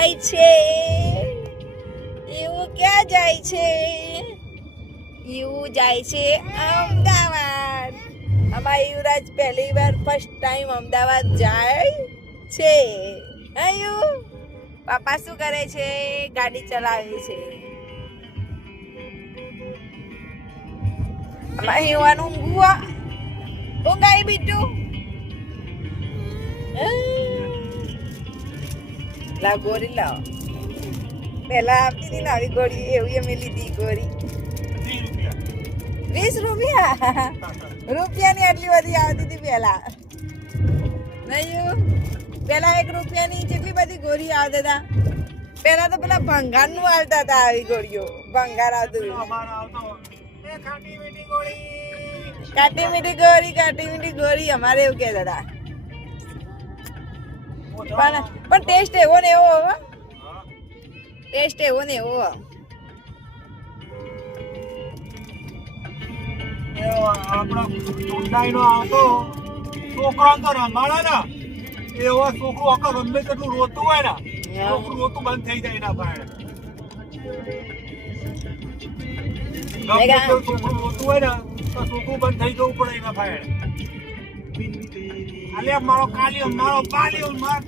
જાય છે? એવું ક્યાં જાય છે? એવું જાય છે અમદાવાદ. અમારા યુવરાજ પહેલી વાર ફર્સ્ટ ટાઈમ અમદાવાદ જાય છે. આયુ પાપા શું કરે છે? ગાડી ચલાવે છે. અમારા યુવાનું ઊંઘ આવી બીટું. લા ગોરી લાવ. પેલા આપતી હતી ને આવી ગોળી, એવી અમે લીધી ગોળી. 20 રૂપિયા. રૂપિયાની આટલી બધી આવતી હતી પેલા. નહીં પેલા 1 રૂપિયાની કેટલી બધી ગોળી આવતા હતા. પેલા તો પેલા ભંગાર નું આવતા હતા આવી ગોળીઓ. ભંગાર આવતું કાટી મીઠી ગોળી અમારે એવું કહેતા હતા. પણ ટેસ્ટ એવો ને એવો, ટેસ્ટ એવો ને એવો. આપણા ઊંડાઈ નો આવતો છોકરો તો રમાડે ને એવો છોકરો આખો ગમે તેટલું રોતું હોય ને છોકરું રોતું બંધ થઈ જાય એના ભાઈ. છોકરું રોતું હોય ને તો છોકરું બંધ થઈ જવું પડે એના ભાઈ. અલે મારો કાલિયો મારો પાલિયો મારો